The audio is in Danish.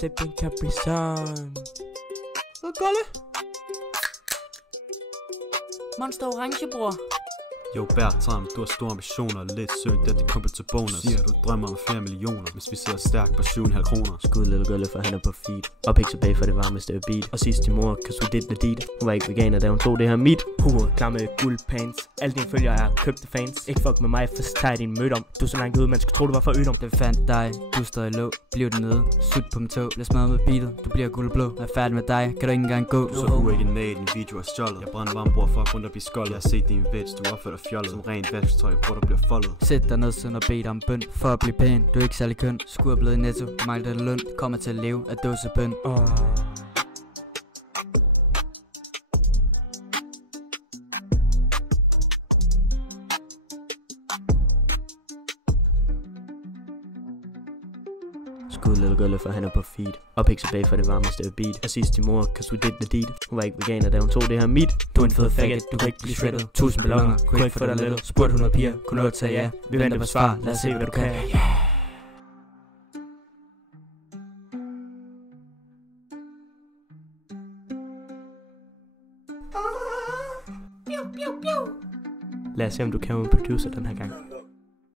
Sipping Capri Sun. Hvad går det? Monster Orange, bror. Jo, Bertram, du har store ambitioner og lidt søgt, at det kommer til bonus. Siger du drømmer om flere millioner, hvis vi sidder stærkt på 7,5 kroner. Skud Little Girl, for han er på feed. Og ikke tilbage for det varmeste beat. Og sidst din mor, cause we did the deed. Hun var ikke veganer, da hun tog det her meat. Hun var klar med guldpants. Alle dine følgere er købte fans. Ikke fuck med mig, for så tager jeg din mødt om. Du er så langt ude, man skulle tro, du var for ødom. Da vi fandt dig, du står i lå. Bliv det nede, sut på mit tog. Lad smadre med beatet, du bliver guld og blå. Når jeg er færdig med dig, kan du ikke engang gå. Så uoriginal, din video er stjålet. Jeg brænder varme bror for at rundt og blive skoldet. Jeg har set din vits, du opfører fjollet. Som rent vasketøj, bror der bliver foldet. Sæt dig ned siden og bed dig om bøn. For at blive pæn, du er ikke særlig køn. Skud er blevet i Netto, mangler den løn. Kommer til at leve af dåsebøn. Skud Little Girl, for han er på feed. Og ikke tilbage for det varmeste beat. Og sidst din mor, cause we did the deed. Hun var ikke veganer, da hun tog det her meat. Du er en fed faggot, du kan ikke blive shredded. 1000 balloner, kunne ikke få dig lettet. Spurgte 100 piger, kunne nå at tage ja. Vi venter på svar, lad os se hvad du kan. Lad os se om du kan være en producer den her gang.